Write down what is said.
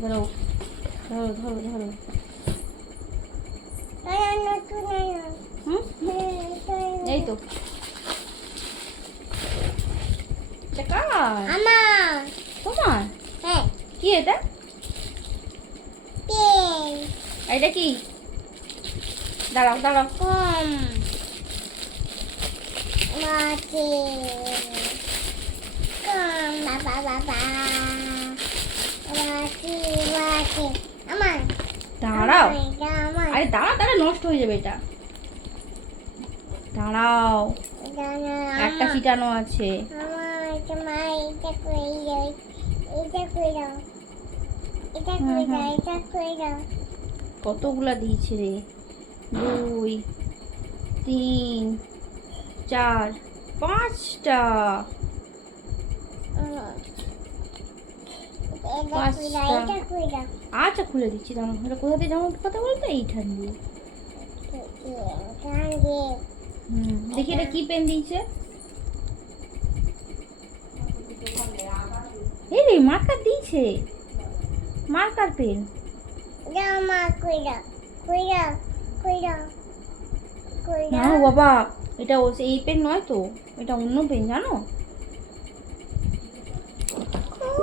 ধরো ধরো ধরো ধরো। এই তো তোমার কি এটা? এটা কি? দাঁড়াও দাঁড়াও। দাঁড়াও, আরে দাঁড়া দাঁড়া, নষ্ট হয়ে যাবে এটা। দাঁড়াও, একটা ছিটানো আছে। কতগুলা দিয়েছে রে? 2 3 4 5টা। আচ্ছা খুলে দিচ্ছি, দাঁড়াও। এটা কোথা দিয়ে যাবো কথা বলতে? এইখান দিয়ে। দেখি এটা কি পেন দিয়েছে। এই রে, মার্কার দিয়েছে, মার্কার পেন। না বাবা, এটা এই পেন নয় তো, এটা অন্য পেন জানো।